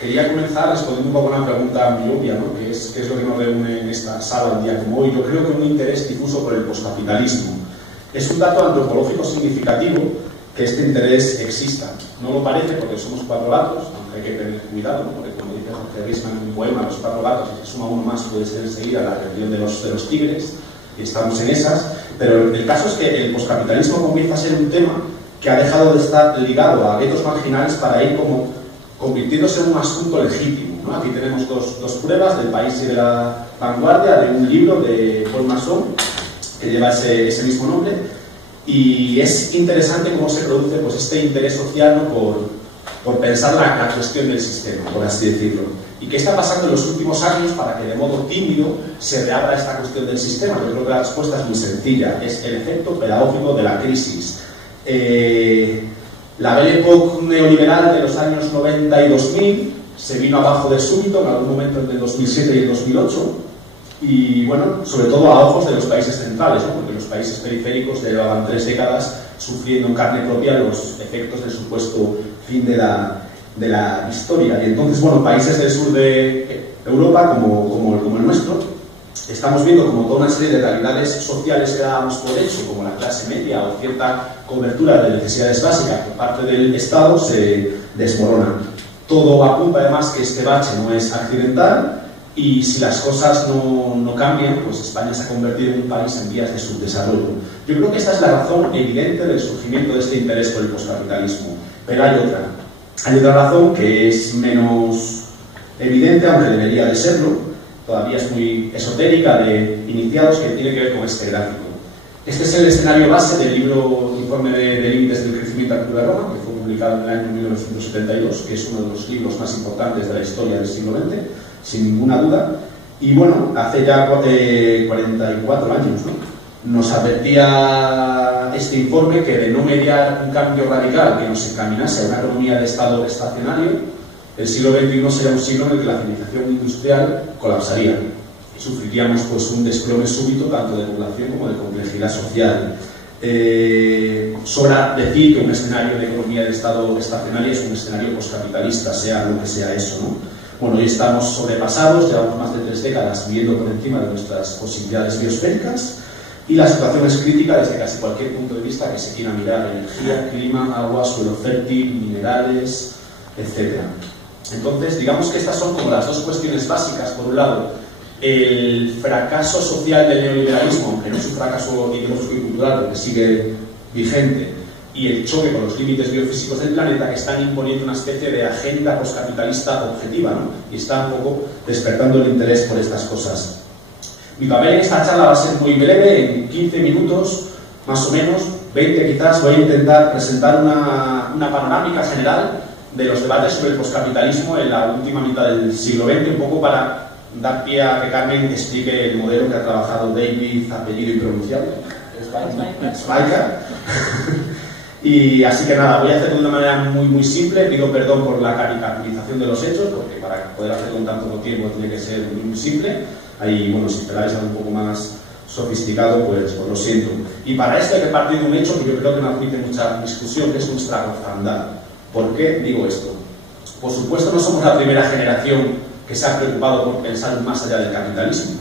quería comenzar respondiendo un poco a una pregunta muy obvia, ¿no? ¿Qué es lo que nos reúne en esta sala un día como hoy? Yo creo que un interés difuso por el poscapitalismo. Es un dato antropológico significativo que este interés exista. No lo parece porque somos 4 gatos, aunque hay que tener cuidado, ¿no? Porque como dice Jorge Riesman en un poema, los 4 gatos, si se suma uno más puede ser enseguida la rebelión de los tigres, y estamos en esas. Pero el caso es que el poscapitalismo comienza a ser un tema que ha dejado de estar ligado a guetos marginales para ir como convirtiéndose en un asunto legítimo, ¿no? Aquí tenemos dos pruebas del País y de la Vanguardia, de un libro de Paul Masson que lleva ese mismo nombre, y es interesante cómo se produce pues, este interés social, ¿no? por pensar la cuestión del sistema, por así decirlo. ¿Y qué está pasando en los últimos años para que de modo tímido se reabra esta cuestión del sistema? Yo creo que la respuesta es muy sencilla, es el efecto pedagógico de la crisis. La Belle Époque neoliberal de los años 90 y 2000 se vino abajo de súbito en algún momento entre el 2007 y el 2008, y bueno, sobre todo a ojos de los países centrales, ¿no? Porque los países periféricos llevaban 3 décadas sufriendo en carne propia los efectos del supuesto fin de la historia. Y entonces, bueno, países del sur de Europa, como el nuestro, estamos viendo como toda una serie de realidades sociales que dábamos por hecho, como la clase media o cierta cobertura de necesidades básicas por parte del Estado, se desmorona. Todo apunta además que este bache no es accidental, y si las cosas no cambian, pues España se ha convertido en un país en vías de subdesarrollo. Yo creo que esta es la razón evidente del surgimiento de este interés por el poscapitalismo. Pero hay otra. Hay otra razón que es menos evidente, aunque debería de serlo, todavía es muy esotérica, de iniciados, que tiene que ver con este gráfico. Este es el escenario base del libro Informe de Límites del Crecimiento Activo de Roma, que fue publicado en el año 1972, que es uno de los libros más importantes de la historia del siglo XX, sin ninguna duda. Y bueno, hace ya 44 años, ¿no? Nos advertía este informe que de no mediar un cambio radical que nos encaminase a una economía de estado estacionario, el siglo XXI sería un siglo en el que la civilización industrial colapsaría y sufriríamos pues, un desplome súbito tanto de población como de complejidad social. Sobra decir que un escenario de economía de estado estacionario es un escenario poscapitalista, sea lo que sea eso, ¿no? Bueno, hoy estamos sobrepasados, llevamos más de 3 décadas viviendo por encima de nuestras posibilidades biosféricas, y la situación es crítica desde casi cualquier punto de vista que se quiera mirar: energía, clima, agua, suelo fértil, minerales, etc. Entonces, digamos que estas son como las 2 cuestiones básicas. Por un lado, el fracaso social del neoliberalismo, aunque no es un fracaso ideológico y cultural, porque sigue vigente, y el choque con los límites biofísicos del planeta, que están imponiendo una especie de agenda poscapitalista objetiva, ¿no? Y está un poco despertando el interés por estas cosas. Mi papel en esta charla va a ser muy breve, en 15 minutos, más o menos, 20 quizás. Voy a intentar presentar una panorámica general de los debates sobre el poscapitalismo en la última mitad del siglo XX, un poco para dar pie a que Carmen explique el modelo que ha trabajado David, apellido impronunciable, Schweiker. Y así que nada, voy a hacerlo de una manera muy simple. Pido perdón por la caricaturización de los hechos, porque para poder hacerlo en tan poco tiempo tiene que ser muy simple. Ahí, bueno, si esperáis algo un poco más sofisticado, pues os lo siento. Y para esto hay que partir de un hecho que yo creo que no admite mucha discusión, que es nuestra orfandad. ¿Por qué digo esto? Por supuesto, no somos la primera generación que se ha preocupado por pensar más allá del capitalismo.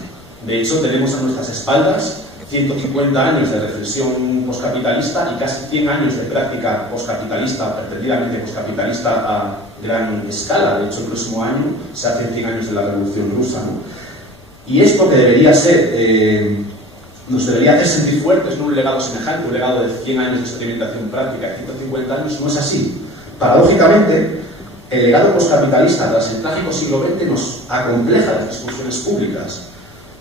De hecho, tenemos a nuestras espaldas 150 años de reflexión poscapitalista y casi 100 años de práctica poscapitalista, pretendidamente poscapitalista a gran escala. De hecho, el próximo año se hacen 100 años de la Revolución Rusa, ¿no? Y esto que debería ser, nos debería hacer sentir fuertes, ¿no? Un legado semejante, un legado de 100 años de experimentación práctica, 150 años, no es así. Paradójicamente, el legado poscapitalista tras el trágico siglo XX nos acompleja las discusiones públicas.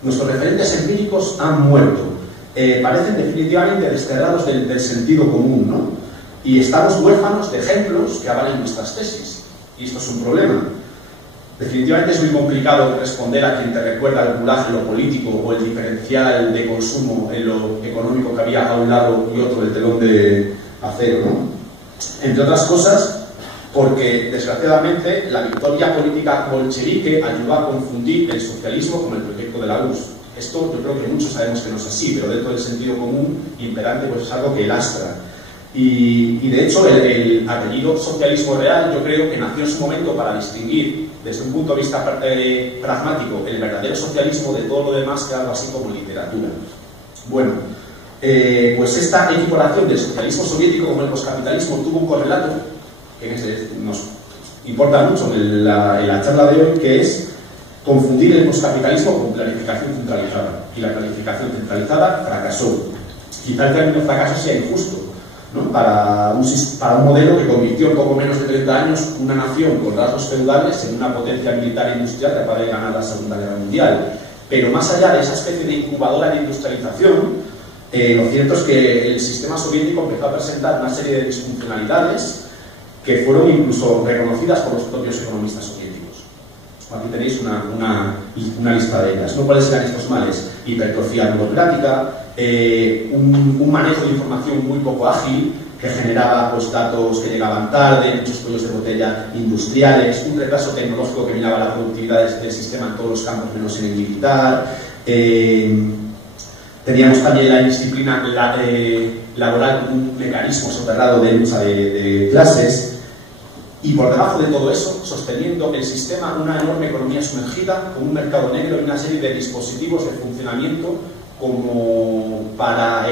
Nuestros referentes empíricos han muerto. Parecen definitivamente desterrados del sentido común, ¿no? Y estamos huérfanos de ejemplos que avalen nuestras tesis. Y esto es un problema. Definitivamente es muy complicado responder a quien te recuerda el gulag en lo político o el diferencial de consumo en lo económico que había a un lado y otro del telón de acero, ¿no? Entre otras cosas, porque desgraciadamente la victoria política bolchevique ayudó a confundir el socialismo con el proyecto de la URSS. Esto yo creo que muchos sabemos que no es así, pero dentro del sentido común imperante pues es algo que lastra. Y de hecho el apellido socialismo real yo creo que nació en su momento para distinguir desde un punto de vista pragmático, el verdadero socialismo, de todo lo demás queda algo así como literatura. Bueno, pues esta equiparación del socialismo soviético con el poscapitalismo tuvo un correlato que nos importa mucho en la charla de hoy, que es confundir el poscapitalismo con planificación centralizada. Y la planificación centralizada fracasó. Quizá el término fracaso sea injusto, ¿no? Para un modelo que convirtió en poco menos de 30 años una nación con rasgos feudales en una potencia militar e industrial capaz de ganar la Segunda Guerra Mundial. Pero más allá de esa especie de incubadora de industrialización, lo cierto es que el sistema soviético empezó a presentar una serie de disfuncionalidades que fueron incluso reconocidas por los propios economistas soviéticos. Aquí tenéis una lista de ellas, ¿no? ¿Cuáles eran estos males? Hipertrofia burocrática, un manejo de información muy poco ágil, que generaba pues, datos que llegaban tarde, muchos cuellos de botella industriales, un retraso tecnológico que minaba la productividad del sistema en todos los campos menos en el militar. Teníamos también la indisciplina laboral, un mecanismo soterrado de lucha de clases. Y por debajo de todo eso, sosteniendo el sistema, una enorme economía sumergida, con un mercado negro y una serie de dispositivos de funcionamiento como para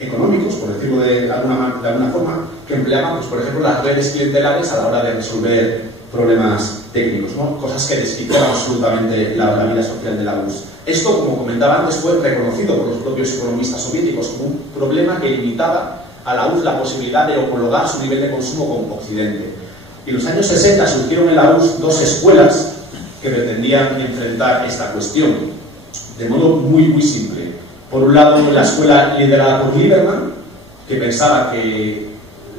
económicos, por decirlo de alguna forma, que empleaban, pues, por ejemplo, las redes clientelares a la hora de resolver problemas técnicos, ¿no? Cosas que desquitaban absolutamente la vida social de la URSS. Esto, como comentaba antes, fue reconocido por los propios economistas soviéticos como un problema que limitaba a la URSS la posibilidad de homologar su nivel de consumo con Occidente. Y en los años 60 surgieron en la URSS dos escuelas que pretendían enfrentar esta cuestión de modo muy simple. Por un lado, la escuela liderada por Lieberman, que pensaba que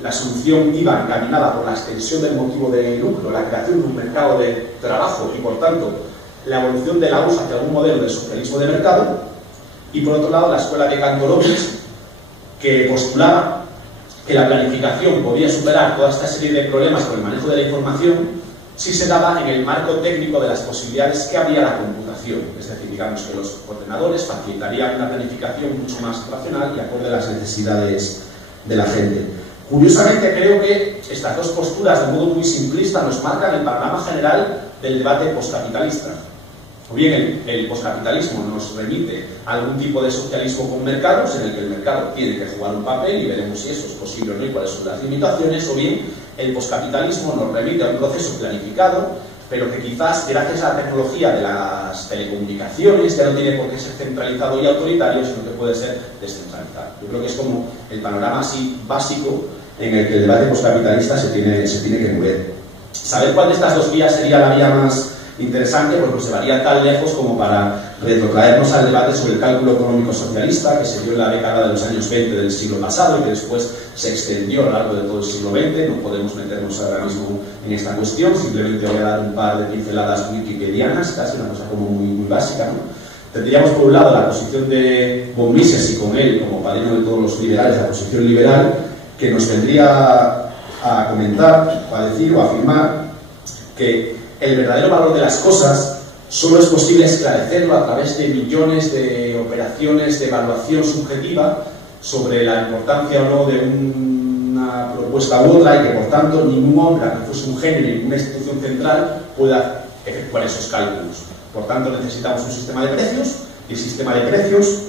la solución iba encaminada por la extensión del motivo de lucro, la creación de un mercado de trabajo y, por tanto, la evolución de la URSS hacia un modelo de socialismo de mercado. Y por otro lado, la escuela de Kantorovich, que postulaba que la planificación podía superar toda esta serie de problemas con el manejo de la información si se daba en el marco técnico de las posibilidades que había la computación. Es decir, digamos que los ordenadores facilitarían una planificación mucho más racional y acorde a las necesidades de la gente. Curiosamente, creo que estas dos posturas, de modo muy simplista, nos marcan el panorama general del debate postcapitalista. O bien el poscapitalismo nos remite a algún tipo de socialismo con mercados, en el que el mercado tiene que jugar un papel y veremos si eso es posible o no y cuáles son las limitaciones, o bien el poscapitalismo nos remite a un proceso planificado, pero que quizás gracias a la tecnología de las telecomunicaciones ya no tiene por qué ser centralizado y autoritario, sino que puede ser descentralizado. Yo creo que es como el panorama así básico en el que el debate poscapitalista se tiene que mover. Saber cuál de estas dos vías sería la vía más interesante, pues nos llevaría tan lejos como para retrotraernos al debate sobre el cálculo económico socialista que se dio en la década de los años 20 del siglo pasado y que después se extendió a lo largo de todo el siglo XX. No podemos meternos ahora mismo en esta cuestión, simplemente voy a dar un par de pinceladas wikipedianas, casi una cosa como muy básica, ¿no? Tendríamos por un lado la posición de von Mises y con él como padrino de todos los liberales, la posición liberal, que nos vendría a comentar, o a decir o a afirmar que el verdadero valor de las cosas solo es posible esclarecerlo a través de millones de operaciones de evaluación subjetiva sobre la importancia o no de una propuesta u otra, y que por tanto ningún hombre, que fuese un genio, ninguna institución central pueda efectuar esos cálculos. Por tanto, necesitamos un sistema de precios, y el sistema de precios,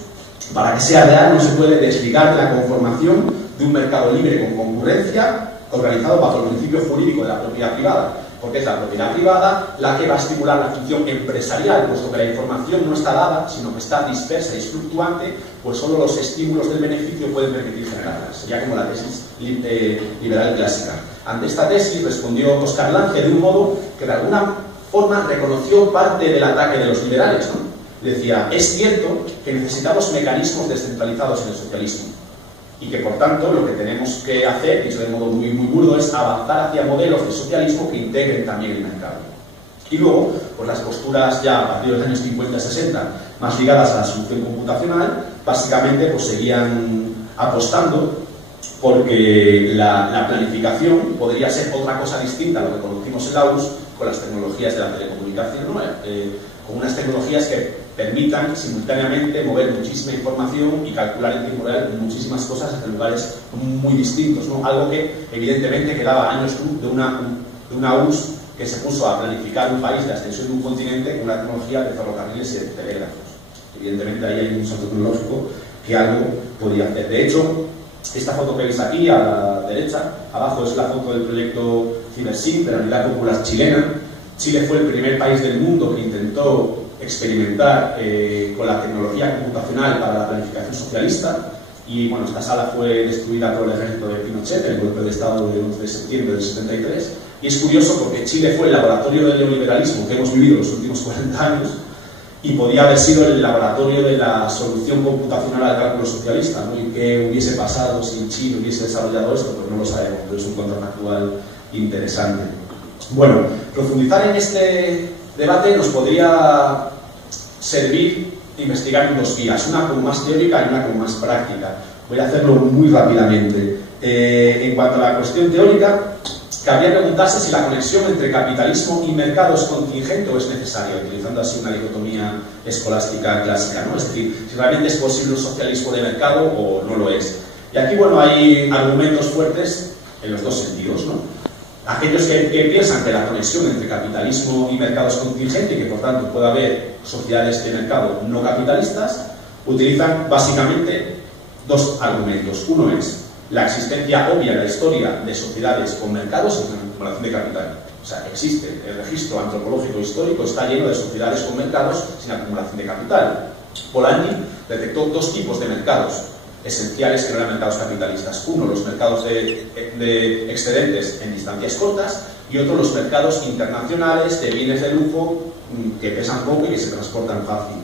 para que sea real, no se puede desligar de la conformación de un mercado libre con concurrencia organizado bajo el principio jurídico de la propiedad privada, porque es la propiedad privada la que va a estimular la función empresarial, puesto que la información no está dada, sino que está dispersa y fluctuante, pues solo los estímulos del beneficio pueden permitir generarla. Sería como la tesis liberal clásica. Ante esta tesis respondió Oscar Lange de un modo que de alguna forma reconoció parte del ataque de los liberales, ¿no? Decía, es cierto que necesitamos mecanismos descentralizados en el socialismo, y que por tanto lo que tenemos que hacer, dicho de modo muy burdo, es avanzar hacia modelos de socialismo que integren también el mercado. Y luego, pues las posturas ya a partir de los años 50-60 más ligadas a la solución computacional, básicamente pues seguían apostando porque la planificación podría ser otra cosa distinta a lo que conocimos en la URSS con las tecnologías de la telecomunicación, ¿no? Con unas tecnologías que permitan simultáneamente mover muchísima información y calcular en tiempo real muchísimas cosas desde lugares muy distintos, ¿no? Algo que evidentemente quedaba años luz de una URSS que se puso a planificar un país, la extensión de un continente, con una tecnología de ferrocarriles y de telégrafos. Evidentemente ahí hay un salto tecnológico que algo podía hacer. De hecho, esta foto que veis aquí a la derecha, abajo es la foto del proyecto CiberSyn de la Unidad Popular Chilena. Chile fue el primer país del mundo que intentó experimentar con la tecnología computacional para la planificación socialista, y bueno, esta sala fue destruida por el ejército de Pinochet, el golpe de Estado del 11 de septiembre del 73, y es curioso porque Chile fue el laboratorio del neoliberalismo que hemos vivido los últimos 40 años, y podía haber sido el laboratorio de la solución computacional al cálculo socialista, ¿no? Y qué hubiese pasado si Chile hubiese desarrollado esto, pues no lo sabemos, pero es un contrafactual interesante. Bueno, profundizar en este debate nos podría servir investigar en dos vías, una como más teórica y una como más práctica. Voy a hacerlo muy rápidamente. En cuanto a la cuestión teórica, cabría preguntarse si la conexión entre capitalismo y mercado es contingente o es necesaria, utilizando así una dicotomía escolástica clásica, ¿no? Es decir, si realmente es posible un socialismo de mercado o no lo es. Y aquí, bueno, hay argumentos fuertes en los dos sentidos, ¿no? Aquellos que piensan que la conexión entre capitalismo y mercado es contingente y que por tanto puede haber sociedades de mercado no capitalistas, utilizan básicamente dos argumentos. Uno es la existencia obvia en la historia de sociedades con mercados sin acumulación de capital. O sea, existe el registro antropológico histórico, está lleno de sociedades con mercados sin acumulación de capital. Polanyi detectó dos tipos de mercados esenciales que no eran mercados capitalistas. Uno, los mercados de excedentes en distancias cortas, y otro, los mercados internacionales de bienes de lujo que pesan poco y que se transportan fácil.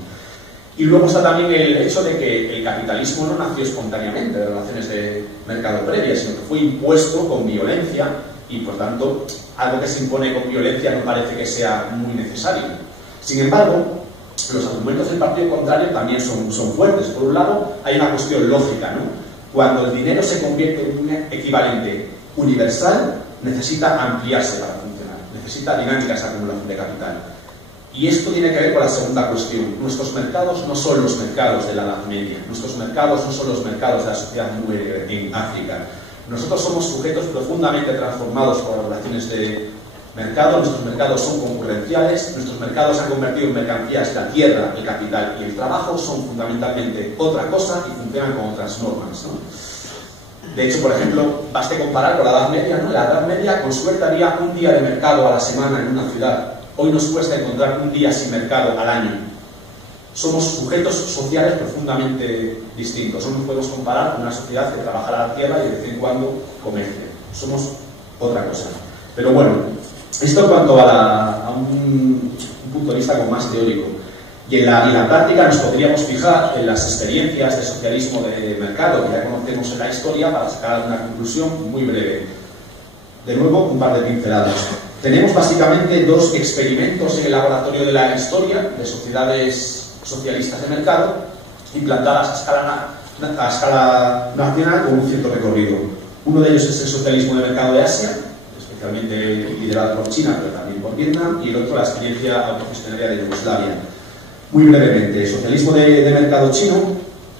Y luego está también el hecho de que el capitalismo no nació espontáneamente de relaciones de mercado previas, sino que fue impuesto con violencia, y por tanto algo que se impone con violencia no parece que sea muy necesario. Sin embargo, los argumentos del partido contrario también son fuertes. Por un lado, hay una cuestión lógica, ¿no? Cuando el dinero se convierte en un equivalente universal, necesita ampliarse para funcionar, necesita dinámicas de acumulación de capital. Y esto tiene que ver con la segunda cuestión. Nuestros mercados no son los mercados de la Edad Media, nuestros mercados no son los mercados de la sociedad número en África. Nosotros somos sujetos profundamente transformados por las relaciones de mercado. Nuestros mercados son concurrenciales, nuestros mercados se han convertido en mercancías. La tierra, el capital y el trabajo son fundamentalmente otra cosa y funcionan con otras normas, ¿no? De hecho, por ejemplo, baste comparar con la Edad Media, ¿no? La Edad Media con suerte había un día de mercado a la semana en una ciudad. Hoy nos cuesta encontrar un día sin mercado al año. Somos sujetos sociales profundamente distintos. No nos podemos comparar con una sociedad que trabaja la tierra y de vez en cuando comercia. Somos otra cosa. Pero bueno, esto en cuanto a un punto de vista como más teórico. Y en la práctica nos podríamos fijar en las experiencias de socialismo de mercado que ya conocemos en la historia para sacar una conclusión muy breve. De nuevo, un par de pinceladas. Tenemos básicamente dos experimentos en el laboratorio de la historia de sociedades socialistas de mercado implantadas a escala nacional con un cierto recorrido. Uno de ellos es el socialismo de mercado de Asia, especialmente liderado por China, pero también por Vietnam, y el otro la experiencia autogestionaria de Yugoslavia. Muy brevemente, el socialismo de mercado chino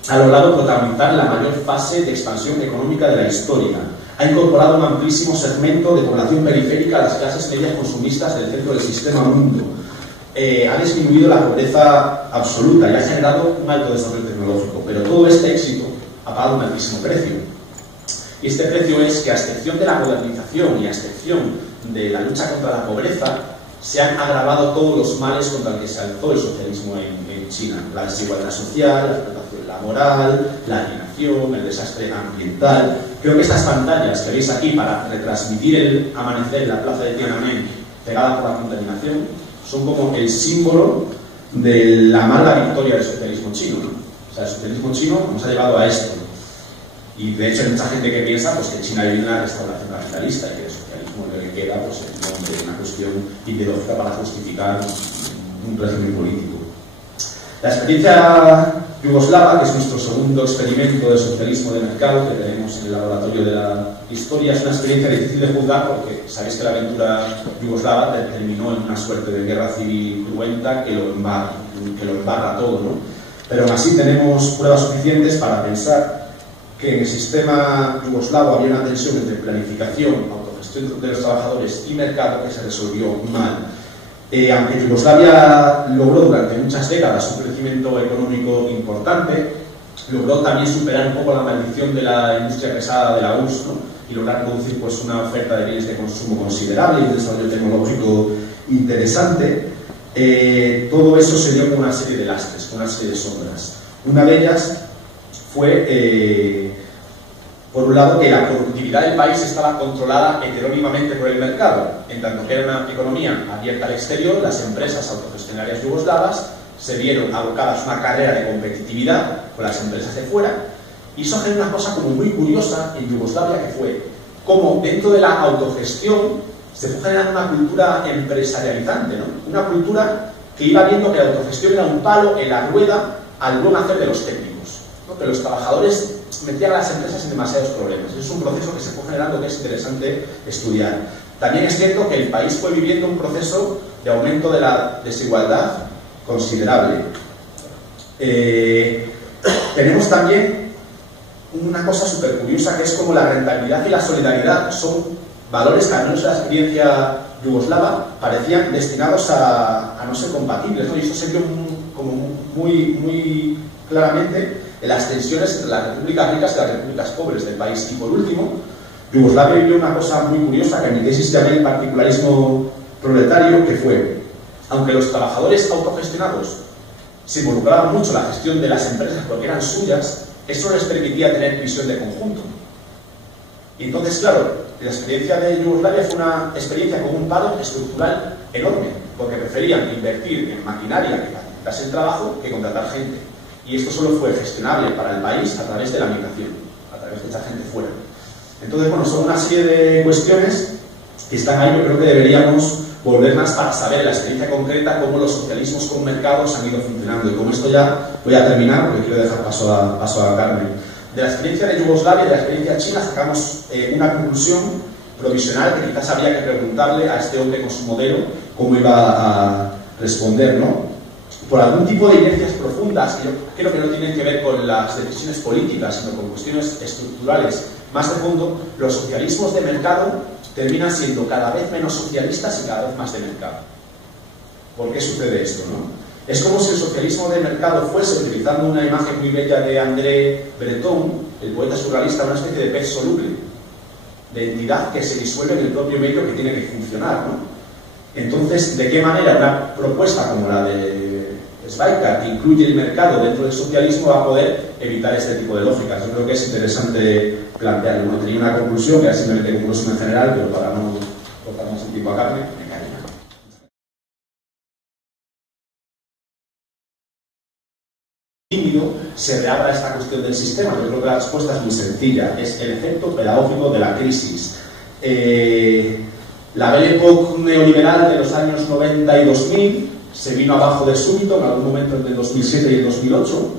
ha logrado protagonizar la mayor fase de expansión económica de la historia. Ha incorporado un amplísimo segmento de población periférica a las clases medias consumistas del centro del sistema mundo. Ha disminuido la pobreza absoluta y ha generado un alto desarrollo tecnológico. Pero todo este éxito ha pagado un altísimo precio. Y este precio es que, a excepción de la modernización y a excepción de la lucha contra la pobreza, se han agravado todos los males contra los que se alzó el socialismo en China. La desigualdad social, la explotación laboral, la alienación, el desastre ambiental. Creo que estas pantallas que veis aquí para retransmitir el amanecer en la plaza de Tiananmen pegada por la contaminación son como el símbolo de la mala victoria del socialismo chino, ¿no? O sea, el socialismo chino nos ha llevado a esto. Y de hecho hay mucha gente que piensa pues, que China vive una restauración capitalista y que el socialismo lo que queda pues, es una cuestión ideológica para justificar un régimen político. La experiencia yugoslava, que es nuestro segundo experimento de socialismo de mercado que tenemos en el laboratorio de la historia, es una experiencia difícil de juzgar porque sabéis que la aventura yugoslava terminó en una suerte de guerra civil cruenta que lo que lo embarra todo, ¿no? Pero aún así tenemos pruebas suficientes para pensar que en el sistema yugoslavo había una tensión entre planificación, autogestión de los trabajadores y mercado que se resolvió mal. Aunque Yugoslavia logró durante muchas décadas un crecimiento económico importante, logró también superar un poco la maldición de la industria pesada de la URSS, ¿no? Y lograr producir pues, una oferta de bienes de consumo considerable y un desarrollo tecnológico interesante. Todo eso se dio con una serie de lastres, con una serie de sombras. Una de ellas fue, por un lado, que la productividad del país estaba controlada heterónimamente por el mercado. En tanto que era una economía abierta al exterior, las empresas autogestionarias yugoslavas se vieron abocadas a una carrera de competitividad con las empresas de fuera, y eso generó una cosa como muy curiosa en Yugoslavia, que fue como dentro de la autogestión se fue generando una cultura empresarializante, ¿no? Una cultura que iba viendo que la autogestión era un palo en la rueda al buen hacer de los técnicos, ¿no? Que los trabajadores metían a las empresas en demasiados problemas. Es un proceso que se fue generando que es interesante estudiar. También es cierto que el país fue viviendo un proceso de aumento de la desigualdad considerable. Tenemos también una cosa súper curiosa, que es como la rentabilidad y la solidaridad son valores que, al menos en la experiencia yugoslava, parecían destinados a no ser compatibles, ¿no? Y eso se vio como muy claramente en las tensiones entre las repúblicas ricas y las repúblicas pobres del país. Y por último, Yugoslavia vivió una cosa muy curiosa, que en inglés se llama el particularismo proletario, que fue, aunque los trabajadores autogestionados se involucraban mucho en la gestión de las empresas porque eran suyas, eso no les permitía tener visión de conjunto. Y entonces, claro, la experiencia de Yugoslavia fue una experiencia con un paro estructural enorme, porque preferían invertir en maquinaria que facilitase el trabajo que contratar gente. Y esto solo fue gestionable para el país a través de la migración, a través de echar gente fuera. Entonces, bueno, son una serie de cuestiones que están ahí. Yo creo que deberíamos volver más para saber la experiencia concreta, cómo los socialismos con mercados han ido funcionando. Y con esto ya voy a terminar, porque quiero dejar paso a Carmen. De la experiencia de Yugoslavia y de la experiencia china sacamos una conclusión provisional que quizás habría que preguntarle a este hombre con su modelo cómo iba a responder, ¿no? Por algún tipo de inercias profundas, que yo creo que no tienen que ver con las decisiones políticas, sino con cuestiones estructurales más de fondo, los socialismos de mercado terminan siendo cada vez menos socialistas y cada vez más de mercado. ¿Por qué sucede esto, no? Es como si el socialismo de mercado fuese, utilizando una imagen muy bella de André Breton, el poeta surrealista, una especie de pez soluble, de entidad que se disuelve en el propio medio que tiene que funcionar, ¿no? Entonces, ¿de qué manera una propuesta como la de Schweikart, que incluye el mercado dentro del socialismo, va a poder evitar este tipo de lógicas? Yo creo que es interesante plantearlo. Bueno, tenía una conclusión que era simplemente conclusión en general, pero para no cortar más el tiempo a Carmen, me callo. Tímido se reabra esta cuestión del sistema. Yo creo que la respuesta es muy sencilla, es el efecto pedagógico de la crisis. La Belle Époque neoliberal de los años 90 y 2000 se vino abajo de súbito en algún momento entre el 2007 y el 2008,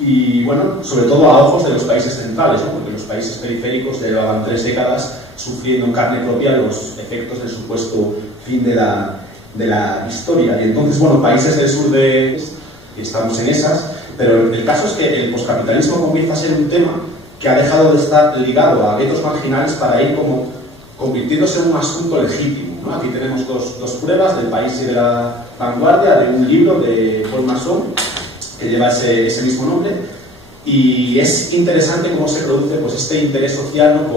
y bueno, sobre todo a ojos de los países centrales, ¿no? Porque los países periféricos llevaban 3 décadas sufriendo en carne propia los efectos del supuesto fin de la historia. Y entonces, bueno, países del sur y estamos en esas, pero el caso es que el poscapitalismo comienza a ser un tema que ha dejado de estar ligado a guetos marginales para ir como convirtiéndose en un asunto legítimo, ¿no? Aquí tenemos dos pruebas del país y de la vanguardia, de un libro de Paul Masson que lleva ese mismo nombre, y es interesante cómo se produce pues, este interés social, ¿no?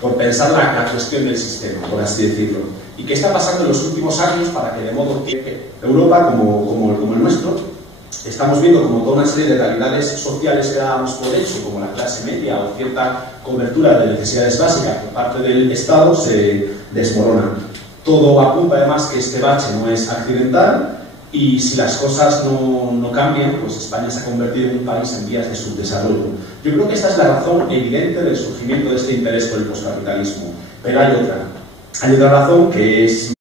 por pensar la cuestión del sistema, por así decirlo. ¿Y qué está pasando en los últimos años para que, de modo que Europa, como el nuestro, estamos viendo como toda una serie de realidades sociales que dábamos por hecho, como la clase media o cierta cobertura de necesidades básicas por parte del Estado, se desmorona? Todo apunta además que este bache no es accidental, y si las cosas no cambian, pues España se ha convertido en un país en vías de subdesarrollo. Yo creo que esta es la razón evidente del surgimiento de este interés por el poscapitalismo. Pero hay otra razón, que es...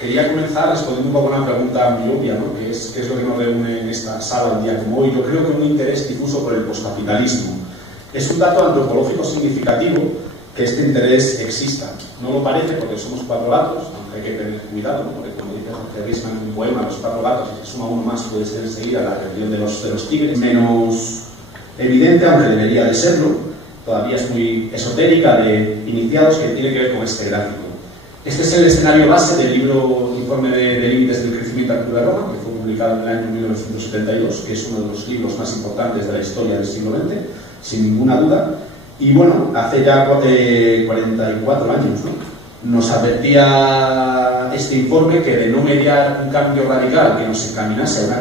Quería comenzar respondiendo un poco a una pregunta muy obvia, ¿no? ¿Qué es lo que nos reúne en esta sala un día como hoy? Yo creo que un interés difuso por el poscapitalismo. Es un dato antropológico significativo que este interés exista. No lo parece porque somos 4 gatos, aunque hay que tener cuidado, ¿no? Porque como dice Jorge Riesman en un poema, los 4 gatos, si se suma uno más puede ser enseguida la rebelión de los tigres. Menos evidente, aunque debería de serlo, todavía es muy esotérica, de iniciados, que tiene que ver con este gráfico. Este es el escenario base del libro Informe de Límites del Crecimiento Arturo de Roma, que fue publicado en el año 1972, que es uno de los libros más importantes de la historia del siglo XX, sin ninguna duda. Y bueno, hace ya 44 años, ¿no? Nos advertía este informe que de no mediar un cambio radical que nos encaminase a una